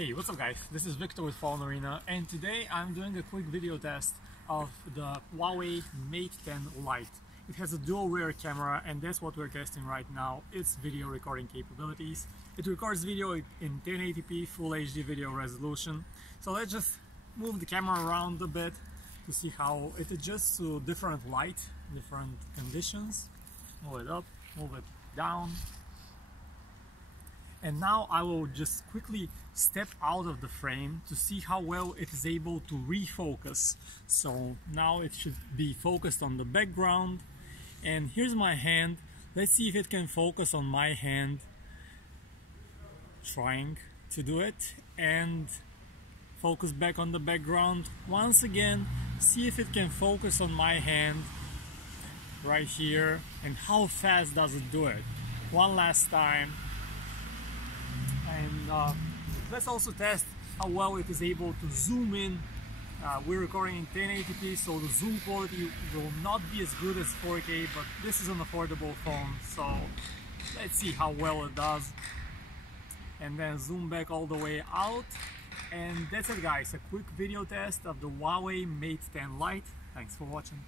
Hey, what's up guys? This is Victor with PhoneArena, and today I'm doing a quick video test of the Huawei Mate 10 Lite. It has a dual rear camera and that's what we're testing right now, its video recording capabilities. It records video in 1080p Full HD video resolution. So let's just move the camera around a bit to see how it adjusts to different light, different conditions. Move it up, move it down. And now I will just quickly step out of the frame to see how well it is able to refocus. So now it should be focused on the background. And here's my hand. Let's see if it can focus on my hand. Trying to do it. And focus back on the background. Once again, see if it can focus on my hand right here. And how fast does it do it? One last time. And let's also test how well it is able to zoom in. We're recording in 1080p, so the zoom quality will not be as good as 4K, but this is an affordable phone, so let's see how well it does. And then zoom back all the way out. And that's it guys, a quick video test of the Huawei Mate 10 Lite. Thanks for watching.